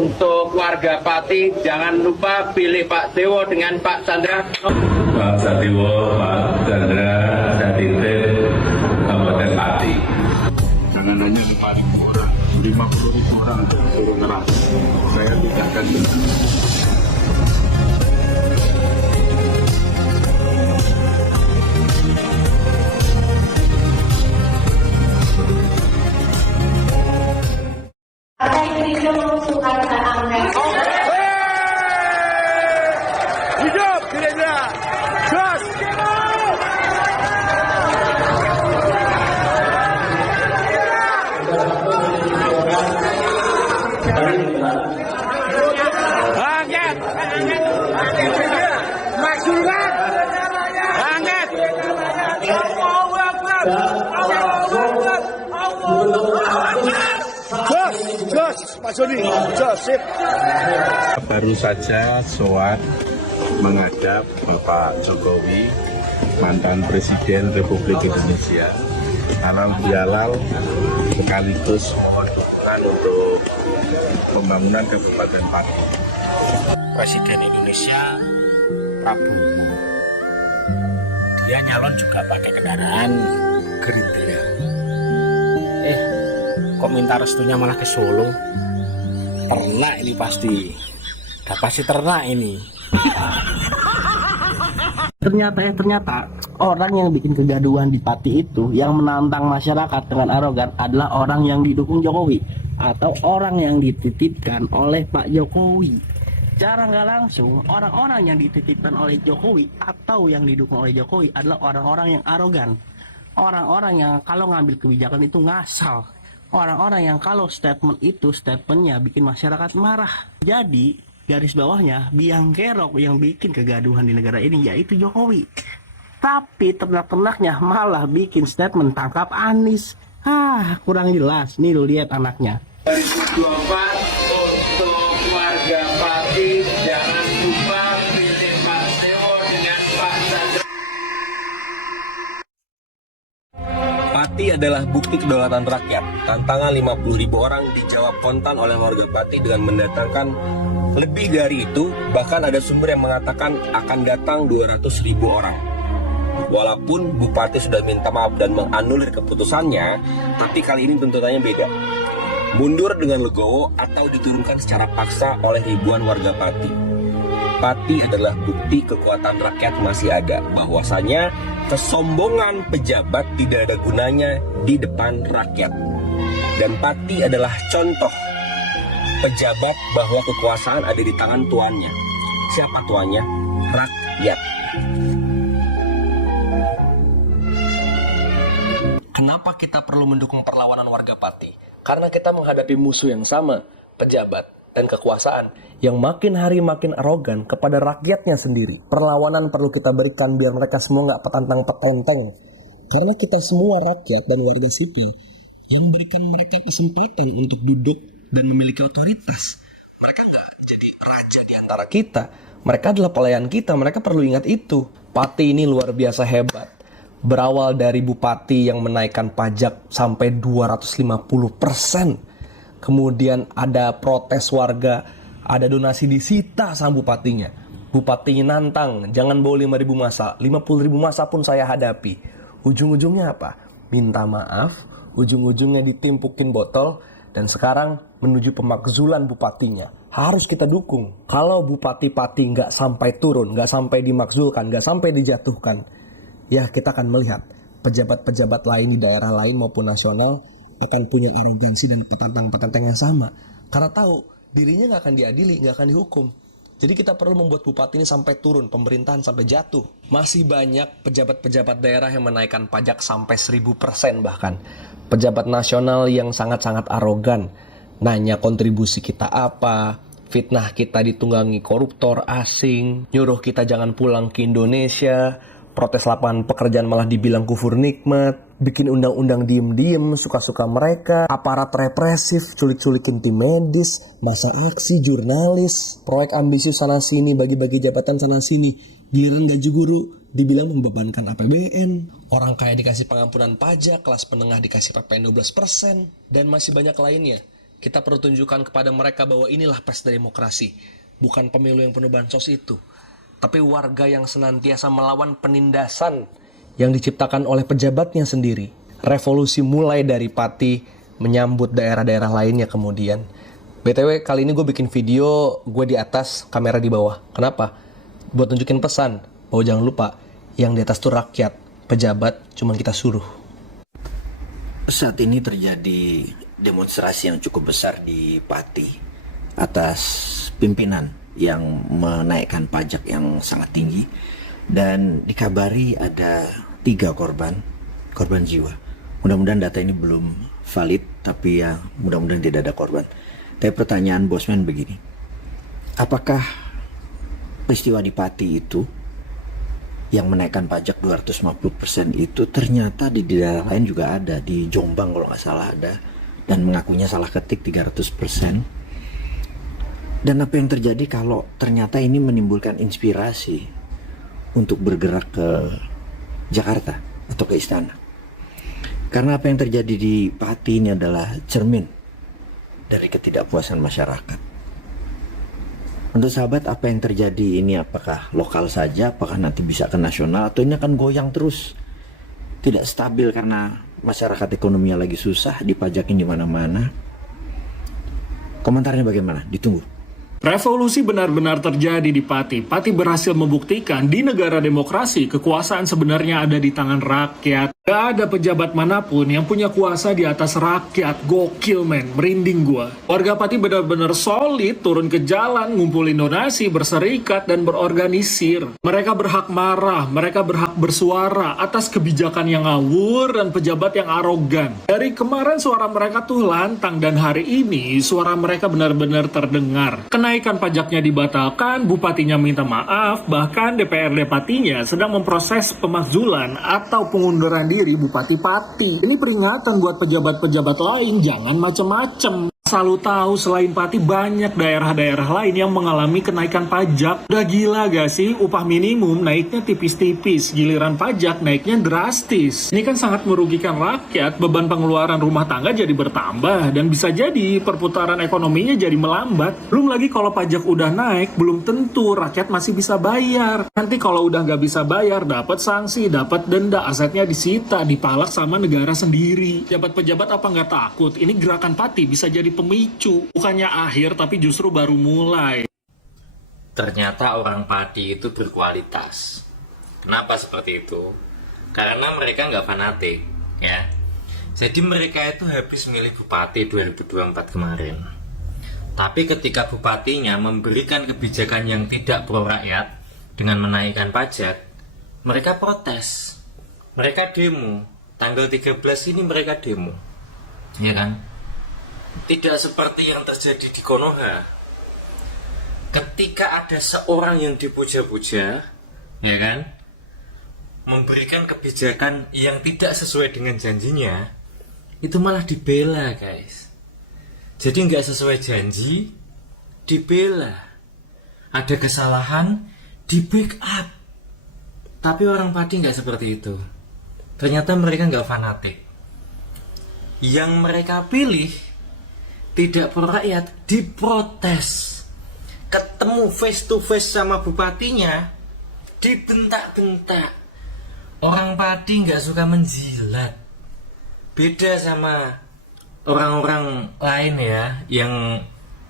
Untuk warga Pati, jangan lupa pilih Pak Dewo dengan Pak Chandra. Pak Sadewo, Pak Chandra, saya titip Kabupaten Pati. Jangan hanya 5.000 orang, 50.000 orang suruh ngerah. Saya tidak akan dengar. Partai Gerindra mengusulkan hak angket. Hidup Gerindra! Gas! Angket! Maksulkan! Angket! Allahu Akbar! Allahu Akbar! Jos, Pak Joni, jos, sip. Baru saja sowan menghadap Bapak Jokowi, mantan Presiden Republik Indonesia, halal bihalal sekaligus mohon dukungan untuk pembangunan Kabupaten Pati. Presiden Indonesia Prabowo, dia nyalon juga pakai kendaraan Gerindra. Kok minta restunya malah ke Solo? Ternak ini pasti. Udah pasti ternak ini. Ternyata orang yang bikin kegaduhan di Pati itu, yang menantang masyarakat dengan arogan adalah orang yang didukung Jokowi atau orang yang dititipkan oleh Pak Jokowi. Cara nggak langsung, orang-orang yang dititipkan oleh Jokowi atau yang didukung oleh Jokowi adalah orang-orang yang arogan, orang-orang yang kalau ngambil kebijakan itu ngasal, orang-orang yang kalau statementnya bikin masyarakat marah. Jadi garis bawahnya, biang kerok yang bikin kegaduhan di negara ini yaitu Jokowi. Tapi ternak-ternaknya malah bikin statement tangkap Anies. Kurang jelas. Nih lu lihat anaknya. 2024 untuk warga Pati, jangan lupa pilih Pak Dewo dengan Pak Chandra. Pati adalah bukti kedaulatan rakyat. Tantangan 50.000 orang dijawab kontan oleh warga Pati dengan mendatangkan lebih dari itu. Bahkan ada sumber yang mengatakan akan datang 200.000 orang. Walaupun Bupati sudah minta maaf dan menganulir keputusannya, tapi kali ini tuntutannya beda. Mundur dengan legowo atau diturunkan secara paksa oleh ribuan warga Pati. Pati adalah bukti kekuatan rakyat masih ada, bahwasanya kesombongan pejabat tidak ada gunanya di depan rakyat. Dan Pati adalah contoh pejabat bahwa kekuasaan ada di tangan tuannya. Siapa tuannya? Rakyat. Kenapa kita perlu mendukung perlawanan warga Pati? Karena kita menghadapi musuh yang sama, pejabat dan kekuasaan yang makin hari makin arogan kepada rakyatnya sendiri. Perlawanan perlu kita berikan biar mereka semua nggak petantang-petenteng. Karena kita semua rakyat dan warga sipil yang memberikan mereka kesempatan untuk duduk dan memiliki otoritas. Mereka nggak jadi raja di antara kita. Mereka adalah pelayan kita, mereka perlu ingat itu. Pati ini luar biasa hebat. Berawal dari bupati yang menaikkan pajak sampai 250%. Kemudian ada protes warga, ada donasi disita sama bupatinya. Bupatinya nantang, jangan bawa 5.000 masa, 50.000 masa pun saya hadapi. Ujung-ujungnya apa? Minta maaf, ujung-ujungnya ditimpukin botol, dan sekarang menuju pemakzulan bupatinya. Harus kita dukung. Kalau Bupati Pati nggak sampai turun, nggak sampai dimakzulkan, nggak sampai dijatuhkan, ya kita akan melihat pejabat-pejabat lain di daerah lain maupun nasional akan punya arogansi dan petantang-petantang yang sama. Karena tahu dirinya nggak akan diadili, nggak akan dihukum. Jadi kita perlu membuat bupati ini sampai turun, pemerintahan sampai jatuh. Masih banyak pejabat-pejabat daerah yang menaikkan pajak sampai 1000% bahkan. Pejabat nasional yang sangat-sangat arogan. Nanya kontribusi kita apa, fitnah kita ditunggangi koruptor asing, nyuruh kita jangan pulang ke Indonesia, protes lapangan pekerjaan malah dibilang kufur nikmat, bikin undang-undang diem-diem, suka-suka mereka, aparat represif, culik-culikin tim medis, masa aksi, jurnalis, proyek ambisius sana-sini, bagi-bagi jabatan sana-sini, giliran gaji guru, dibilang membebankan APBN, orang kaya dikasih pengampunan pajak, kelas menengah dikasih PPN 12%, dan masih banyak lainnya. kita perlu tunjukkan kepada mereka bahwa inilah pesta demokrasi. Bukan pemilu yang penuh bansos itu, tapi warga yang senantiasa melawan penindasan yang diciptakan oleh pejabatnya sendiri. Revolusi mulai dari Pati, menyambut daerah-daerah lainnya kemudian. BTW, kali ini gue bikin video gue di atas, kamera di bawah. Kenapa? Buat tunjukin pesan bahwa jangan lupa, yang di atas tuh rakyat, pejabat cuma kita suruh. Saat ini terjadi demonstrasi yang cukup besar di Pati atas pimpinan yang menaikkan pajak yang sangat tinggi, dan dikabari ada 3 korban jiwa. Mudah-mudahan data ini belum valid, tapi ya mudah-mudahan tidak ada korban. Tapi pertanyaan Bosman begini, apakah peristiwa di Pati itu yang menaikkan pajak 250% itu ternyata di daerah lain juga ada, di Jombang kalau nggak salah ada, dan mengakunya salah ketik 300%. Dan apa yang terjadi kalau ternyata ini menimbulkan inspirasi untuk bergerak ke Jakarta atau ke istana? Karena apa yang terjadi di Pati ini adalah cermin dari ketidakpuasan masyarakat. Untuk sahabat, apa yang terjadi ini apakah lokal saja, apakah nanti bisa ke nasional, atau ini akan goyang terus? Tidak stabil karena masyarakat ekonominya lagi susah, dipajakin di mana-mana. Komentarnya bagaimana? Ditunggu. Revolusi benar-benar terjadi di Pati. Pati berhasil membuktikan di negara demokrasi kekuasaan sebenarnya ada di tangan rakyat. Gak ada pejabat manapun yang punya kuasa di atas rakyat. Gokil men, merinding gua. Warga Pati benar-benar solid, turun ke jalan, ngumpulin donasi, berserikat, dan berorganisir. Mereka berhak marah, mereka berhak bersuara atas kebijakan yang ngawur dan pejabat yang arogan. Dari kemarin suara mereka tuh lantang, dan hari ini suara mereka benar-benar terdengar. Kenaikan pajaknya dibatalkan, bupatinya minta maaf, bahkan DPRD Patinya sedang memproses pemakzulan atau pengunduran diri Bupati Pati. Ini peringatan buat pejabat-pejabat lain, jangan macem-macem. Selalu tahu selain Pati banyak daerah-daerah lain yang mengalami kenaikan pajak. Udah gila gak sih? Upah minimum naiknya tipis-tipis, giliran pajak naiknya drastis. Ini kan sangat merugikan rakyat, beban pengeluaran rumah tangga jadi bertambah, dan bisa jadi perputaran ekonominya jadi melambat. Belum lagi kalau pajak udah naik, belum tentu rakyat masih bisa bayar. Nanti kalau udah nggak bisa bayar, dapat sanksi, dapat denda, asetnya disita, dipalak sama negara sendiri. Pejabat-pejabat apa nggak takut? Ini gerakan Pati bisa jadi pemicu, bukannya akhir tapi justru baru mulai. Ternyata orang Pati itu berkualitas. Kenapa seperti itu? Karena mereka nggak fanatik, ya. Jadi mereka itu habis milih bupati 2024 kemarin. Tapi ketika bupatinya memberikan kebijakan yang tidak pro rakyat dengan menaikkan pajak, mereka protes. Mereka demo. Tanggal 13 ini mereka demo. Ya kan? Tidak seperti yang terjadi di Konoha. Ketika ada seorang yang dipuja-puja, ya kan, memberikan kebijakan yang tidak sesuai dengan janjinya, itu malah dibela, guys. Jadi nggak sesuai janji, dibela. Ada kesalahan, di backup. Tapi orang Pati nggak seperti itu. Ternyata mereka nggak fanatik. Yang mereka pilih tidak pro rakyat, diprotes. Ketemu face to face sama bupatinya, dibentak-bentak. Orang Pati nggak suka menjilat. Beda sama orang-orang lain ya, yang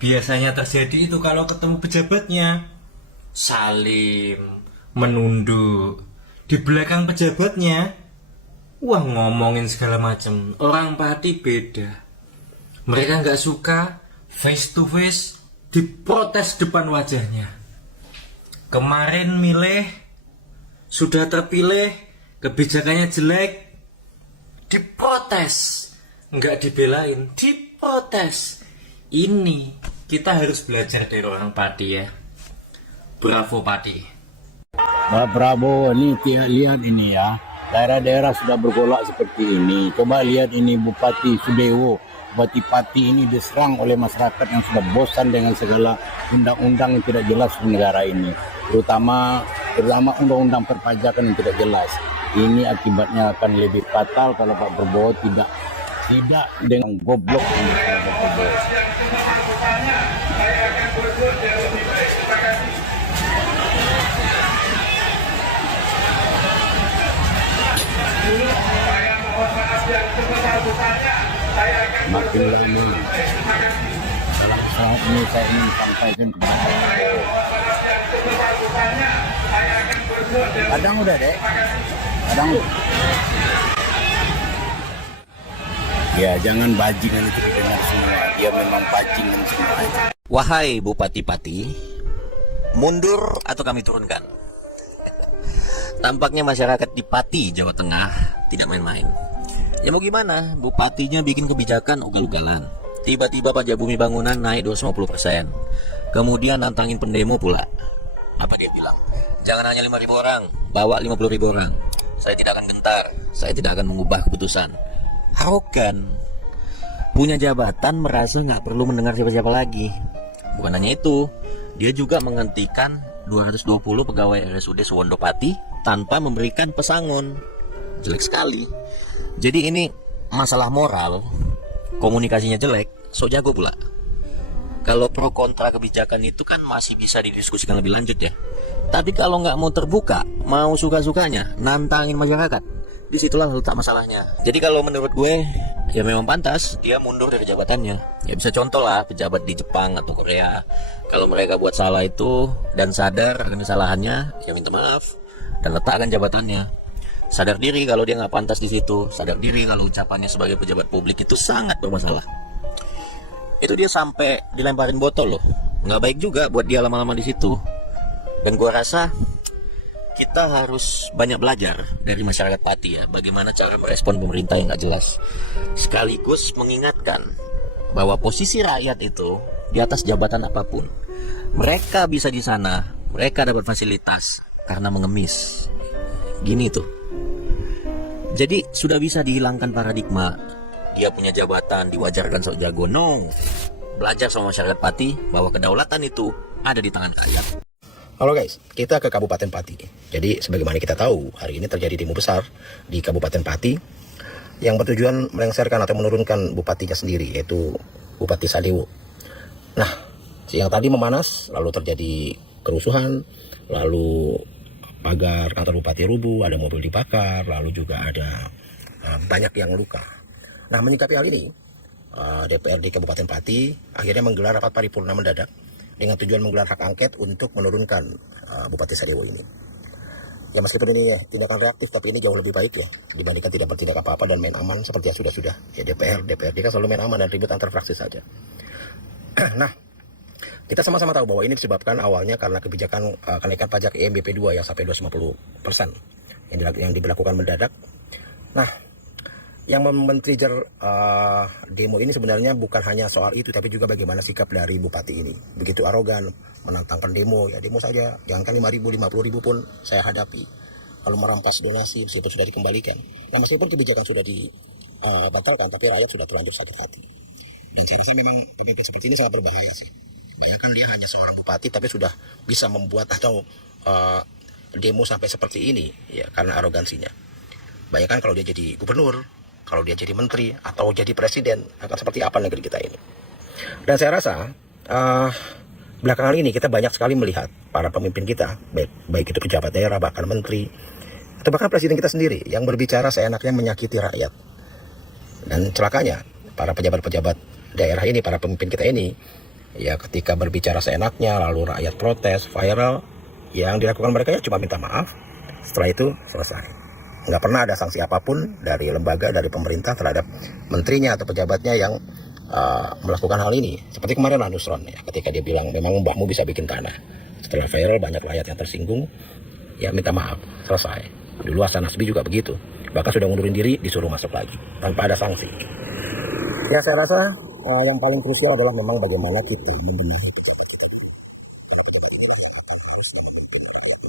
biasanya terjadi itu kalau ketemu pejabatnya salim, menunduk. Di belakang pejabatnya, wah ngomongin segala macam. Orang Pati beda. Mereka nggak suka face to face, diprotes depan wajahnya. Kemarin milih, sudah terpilih, kebijakannya jelek, diprotes. Nggak dibelain, diprotes. Ini kita harus belajar dari orang Pati ya. Bravo Pati. Pak Prabowo, ini lihat ini ya. Daerah-daerah sudah bergolak seperti ini. Coba lihat ini Bupati Sudewo. Bupati Pati ini diserang oleh masyarakat yang sudah bosan dengan segala undang-undang yang tidak jelas di negara ini, terutama undang-undang perpajakan yang tidak jelas. Ini akibatnya akan lebih fatal kalau Pak Prabowo tidak tidak dengan goblok ini terhadap goblok. Makin lama dalam saat ini saya ingin sampaikan kepada kadang udah dek kadang ya jangan bajingan itu didengar semua, dia memang bajingan semua aja. Wahai Bupati Pati, mundur atau kami turunkan? Tampaknya masyarakat di Pati, Jawa Tengah tidak main-main. Ya mau gimana, bupatinya bikin kebijakan ugal-ugalan. Tiba-tiba pajak bumi bangunan naik 250%. Kemudian nantangin pendemo pula. Apa dia bilang? Jangan hanya 5.000 orang, bawa 50.000 orang. Saya tidak akan gentar, saya tidak akan mengubah keputusan. Arogan. Punya jabatan merasa nggak perlu mendengar siapa-siapa lagi. Bukan hanya itu, dia juga menghentikan 220 pegawai RSUD Suwondo Pati tanpa memberikan pesangon. Jelek sekali. Jadi ini masalah moral, komunikasinya jelek, so jago pula. Kalau pro kontra kebijakan itu kan masih bisa didiskusikan lebih lanjut ya. Tapi kalau nggak mau terbuka, mau suka-sukanya, nantangin masyarakat, disitulah letak masalahnya. Jadi kalau menurut gue, ya memang pantas dia mundur dari jabatannya. Ya bisa contoh lah pejabat di Jepang atau Korea. Kalau mereka buat salah itu dan sadar akan kesalahannya, ya minta maaf dan letakkan jabatannya. Sadar diri kalau dia nggak pantas di situ, sadar diri kalau ucapannya sebagai pejabat publik itu sangat bermasalah. Itu dia sampai dilemparin botol loh, nggak baik juga buat dia lama-lama di situ. Dan gua rasa kita harus banyak belajar dari masyarakat Pati ya, bagaimana cara merespon pemerintah yang nggak jelas. Sekaligus mengingatkan bahwa posisi rakyat itu di atas jabatan apapun. Mereka bisa di sana, mereka dapat fasilitas karena mengemis. Gini tuh. Jadi sudah bisa dihilangkan paradigma dia punya jabatan diwajarkan sok jago. No, belajar sama masyarakat Pati bahwa kedaulatan itu ada di tangan rakyat. Halo guys, kita ke Kabupaten Pati. Jadi sebagaimana kita tahu, hari ini terjadi demo besar di Kabupaten Pati yang bertujuan melengsarkan atau menurunkan bupatinya sendiri, yaitu Bupati Sadewo. Nah, siang tadi memanas, lalu terjadi kerusuhan, lalu pagar kantor bupati rubuh, ada mobil dibakar, lalu juga ada banyak yang luka. Nah, menyikapi hal ini, DPRD Kabupaten Pati akhirnya menggelar rapat paripurna mendadak dengan tujuan menggelar hak angket untuk menurunkan Bupati Sadewo ini. Ya meskipun ini tindakan reaktif, tapi ini jauh lebih baik ya dibandingkan tidak bertindak apa-apa dan main aman seperti yang sudah-sudah. Ya DPRD kan selalu main aman dan ribut antar fraksi saja. Nah, kita sama-sama tahu bahwa ini disebabkan awalnya karena kebijakan kenaikan pajak IMBP 2 yang sampai 250% yang diberlakukan mendadak. Nah, yang men-trigger demo ini sebenarnya bukan hanya soal itu, tapi juga bagaimana sikap dari bupati ini. Begitu arogan, menantang pendemo, ya demo saja. Jangankan 5.000, 50.000 pun saya hadapi. Kalau merampas donasi meskipun sudah dikembalikan. Nah, meskipun kebijakan sudah dibatalkan, tapi rakyat sudah terlanjur sakit hati. Dan saya rasa memang pemimpin seperti ini sangat berbahaya sih. Bayangkan dia hanya seorang bupati tapi sudah bisa membuat atau demo sampai seperti ini ya karena arogansinya. Bayangkan kalau dia jadi gubernur, kalau dia jadi menteri atau jadi presiden, akan seperti apa negeri kita ini. Dan saya rasa belakangan ini kita banyak sekali melihat para pemimpin kita, baik itu pejabat daerah, bahkan menteri, atau bahkan presiden kita sendiri yang berbicara seenaknya menyakiti rakyat. Dan celakanya para pejabat-pejabat daerah ini, para pemimpin kita ini, ya ketika berbicara seenaknya lalu rakyat protes, viral, yang dilakukan mereka ya cuma minta maaf, setelah itu selesai. Nggak pernah ada sanksi apapun dari lembaga, dari pemerintah terhadap menterinya atau pejabatnya yang melakukan hal ini. Seperti kemarin Nusron ya, ketika dia bilang memang mbahmu bisa bikin tanah. Setelah viral banyak rakyat yang tersinggung, ya minta maaf, selesai. Dulu Hasan Nasbi juga begitu, bahkan sudah mundurin diri disuruh masuk lagi tanpa ada sanksi. Ya saya rasa yang paling krusial adalah memang bagaimana kita membenahi pejabat kita. Karena pejabat ini banyak akan harus membantu rakyat,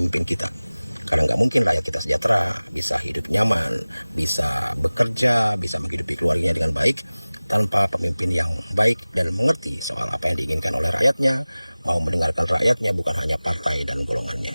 karena kita sejahtera, bisa hidup nyaman, bisa bekerja, bisa menghidupi keluarga dengan baik, tanpa pemimpin yang baik dan mengerti soal apa yang diinginkan oleh rakyatnya, mau mendengarkan rakyatnya bukan hanya partai dan golongannya.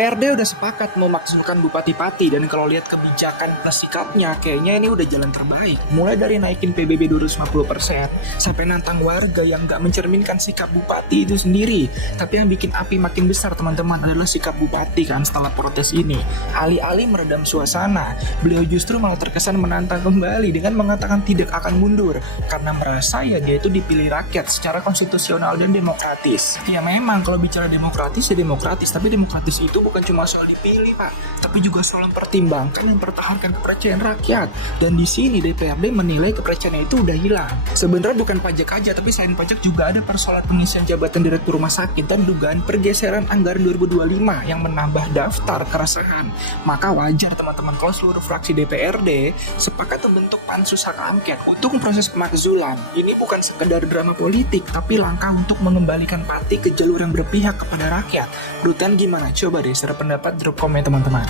DPRD udah sepakat memakzulkan Bupati Pati, dan kalau lihat kebijakan plus sikapnya kayaknya ini udah jalan terbaik. Mulai dari naikin PBB 250% sampai nantang warga yang nggak mencerminkan sikap Bupati itu sendiri. Tapi yang bikin api makin besar teman-teman adalah sikap Bupati kan setelah protes ini. Alih-alih meredam suasana, beliau justru malah terkesan menantang kembali dengan mengatakan tidak akan mundur karena merasa ya dia itu dipilih rakyat secara konstitusional dan demokratis. Ya memang kalau bicara demokratis ya demokratis, tapi demokratis itu bukan cuma soal dipilih Pak, tapi juga soal mempertimbangkan dan mempertahankan kepercayaan rakyat. Dan di sini DPRD menilai kepercayaannya itu udah hilang. Sebenarnya bukan pajak aja, tapi selain pajak juga ada persoalan pengisian jabatan direktur rumah sakit dan dugaan pergeseran anggaran 2025 yang menambah daftar keresahan. Maka wajar teman-teman kalau seluruh fraksi DPRD sepakat membentuk pansus hak angket untuk memproses pemakzulan. Ini bukan sekedar drama politik, tapi langkah untuk mengembalikan Pati ke jalur yang berpihak kepada rakyat. Rutan gimana? Coba deh secara pendapat drop komen teman-teman.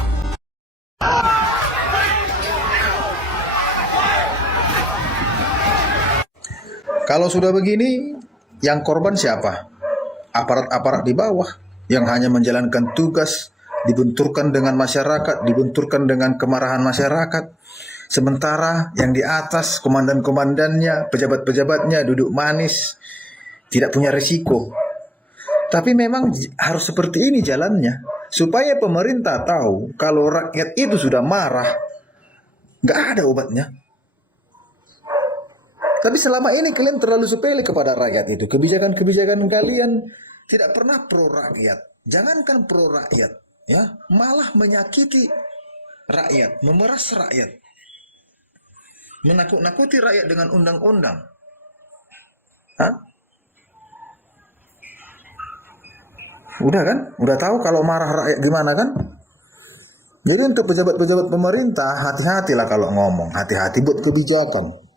Kalau sudah begini, yang korban siapa? Aparat-aparat di bawah yang hanya menjalankan tugas, dibenturkan dengan masyarakat, dibenturkan dengan kemarahan masyarakat. Sementara yang di atas, komandan-komandannya, pejabat-pejabatnya duduk manis, tidak punya risiko. Tapi memang harus seperti ini jalannya, supaya pemerintah tahu kalau rakyat itu sudah marah, nggak ada obatnya. Tapi selama ini kalian terlalu sepele kepada rakyat itu. Kebijakan-kebijakan kalian tidak pernah pro rakyat. Jangankan pro rakyat, ya, malah menyakiti rakyat, memeras rakyat, menakut-nakuti rakyat dengan undang-undang. Hah? Udah kan? Udah tahu kalau marah rakyat gimana kan? Jadi untuk pejabat-pejabat pemerintah, hati-hatilah kalau ngomong. Hati-hati buat kebijakan.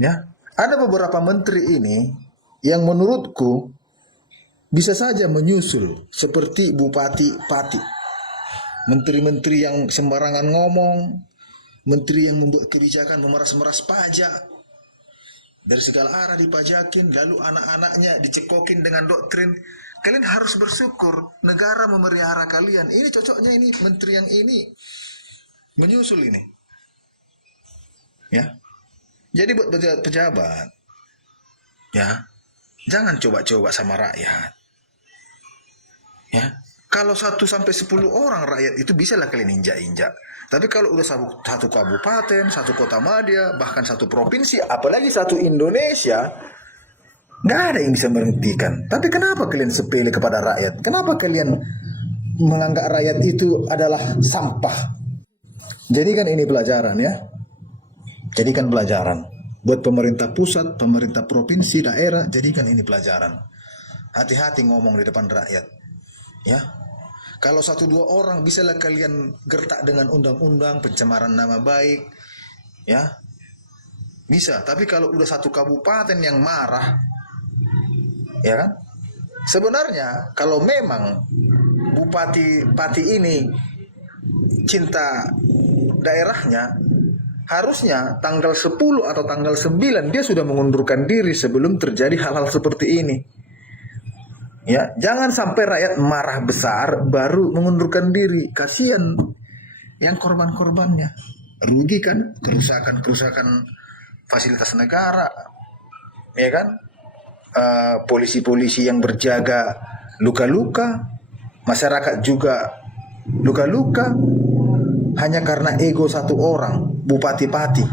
Ya, ada beberapa menteri ini yang menurutku bisa saja menyusul seperti Bupati Pati. Menteri-menteri yang sembarangan ngomong, menteri yang membuat kebijakan memeras-meras pajak, dari segala arah dipajakin, lalu anak-anaknya dicekokin dengan doktrin. Kalian harus bersyukur negara memelihara kalian. Ini cocoknya ini menteri yang ini menyusul ini. Ya. Jadi buat pejabat, ya, jangan coba-coba sama rakyat. Ya. Kalau 1-10 orang rakyat itu bisalah kalian injak-injak. Tapi kalau udah satu kabupaten, satu kota madya, bahkan satu provinsi, apalagi satu Indonesia, nggak ada yang bisa menghentikan. Tapi kenapa kalian sepele kepada rakyat? Kenapa kalian menganggap rakyat itu adalah sampah? Jadikan ini pelajaran ya. Jadikan pelajaran. Buat pemerintah pusat, pemerintah provinsi, daerah, jadikan ini pelajaran. Hati-hati ngomong di depan rakyat. Ya. Kalau 1-2 orang bisalah kalian gertak dengan undang-undang pencemaran nama baik, ya bisa. Tapi kalau udah satu kabupaten yang marah, ya kan? Sebenarnya kalau memang Bupati Pati ini cinta daerahnya, harusnya tanggal 10 atau tanggal 9 dia sudah mengundurkan diri sebelum terjadi hal-hal seperti ini. Ya, jangan sampai rakyat marah besar baru mengundurkan diri. Kasihan yang korban-korbannya. Rugi kan? Kerusakan fasilitas negara. Ya kan? Polisi-polisi yang berjaga luka-luka. Masyarakat juga luka-luka. Hanya karena ego satu orang, Bupati Pati.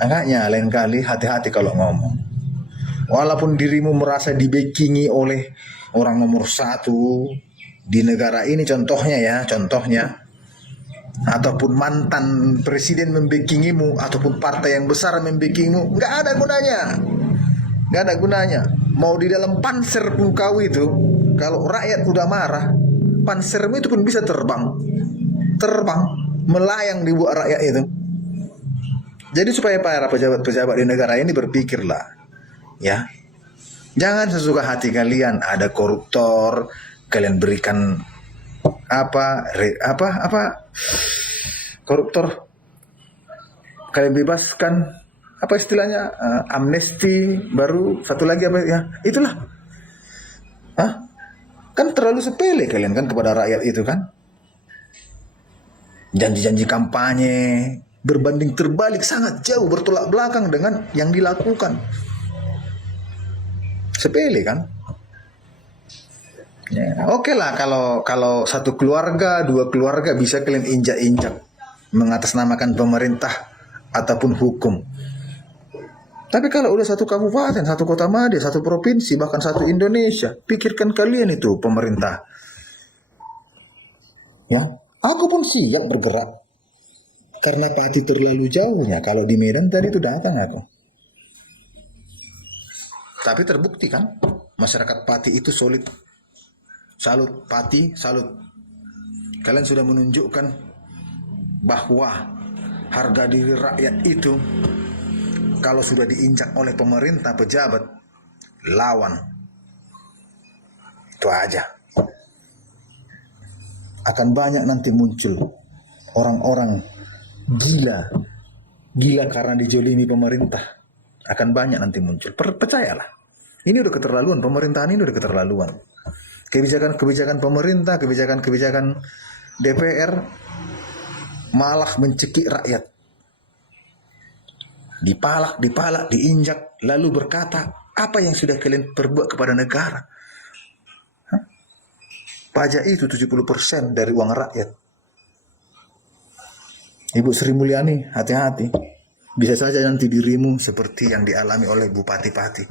Makanya lain kali hati-hati kalau ngomong. Walaupun dirimu merasa dibackingi oleh orang nomor 1 di negara ini, contohnya, ataupun mantan presiden membackingimu, ataupun partai yang besar membackingimu, nggak ada gunanya. Mau di dalam panser pun kau itu, kalau rakyat udah marah, pansermu itu pun bisa terbang, melayang dibuat rakyat itu. Jadi supaya para pejabat-pejabat di negara ini berpikirlah. Ya, jangan sesuka hati kalian. Ada koruptor, kalian berikan koruptor, kalian bebaskan apa istilahnya, amnesti, baru satu lagi apa ya, itulah. Hah? Kan terlalu sepele kalian kan kepada rakyat itu kan. Janji-janji kampanye berbanding terbalik, sangat jauh bertolak belakang dengan yang dilakukan. Sepele kan? Ya, oke lah kalau satu keluarga, dua keluarga bisa kalian injak-injak mengatasnamakan pemerintah ataupun hukum. Tapi kalau udah satu kabupaten, satu kota madya, satu provinsi, bahkan satu Indonesia, pikirkan kalian itu pemerintah. Ya, aku pun siap bergerak. Karena Pati terlalu jauhnya. Kalau di Medan tadi itu datang aku. Tapi terbukti kan, masyarakat Pati itu solid. Salut, Pati, salut. Kalian sudah menunjukkan bahwa harga diri rakyat itu kalau sudah diinjak oleh pemerintah, pejabat, lawan. Itu aja. Akan banyak nanti muncul orang-orang gila karena dijolimi pemerintah. Akan banyak nanti muncul. Percayalah. Ini udah keterlaluan, pemerintahan ini udah keterlaluan. Kebijakan-kebijakan pemerintah, kebijakan-kebijakan DPR malah mencekik rakyat. Dipalak, diinjak, lalu berkata, apa yang sudah kalian perbuat kepada negara? Hah? Pajak itu 70% dari uang rakyat. Ibu Sri Mulyani, hati-hati. Bisa saja nanti dirimu seperti yang dialami oleh Bupati Pati.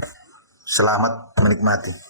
Selamat menikmati.